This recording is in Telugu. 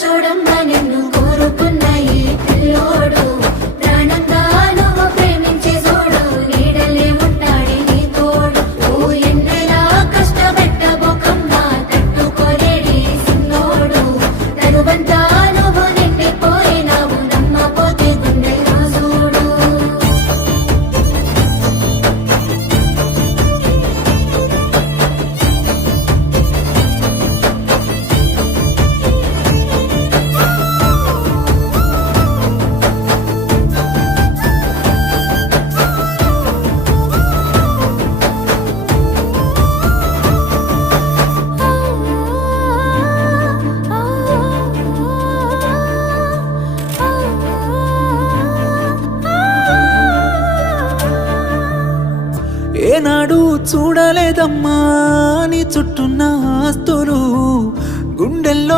చూడమ్మా నిన్ను కోరుకున్న ఈ పిల్లోడు ప్రాణంగా నువ్వు ప్రేమించే చూడు నీడలే ఉంటాడే నీ తోడు ఓ ఎన్నెలా కష్టపెట్టబోకమ్మా తట్టుకోలేడి సిన్నోడు తనువంతా నువ్వు నిండిపోయినావు నమ్మపోతే గుండెల్లో చూడు ఏనాడు చూడలేదమ్మా నీ చుట్టూన్న ఆస్తులు గుండెల్లో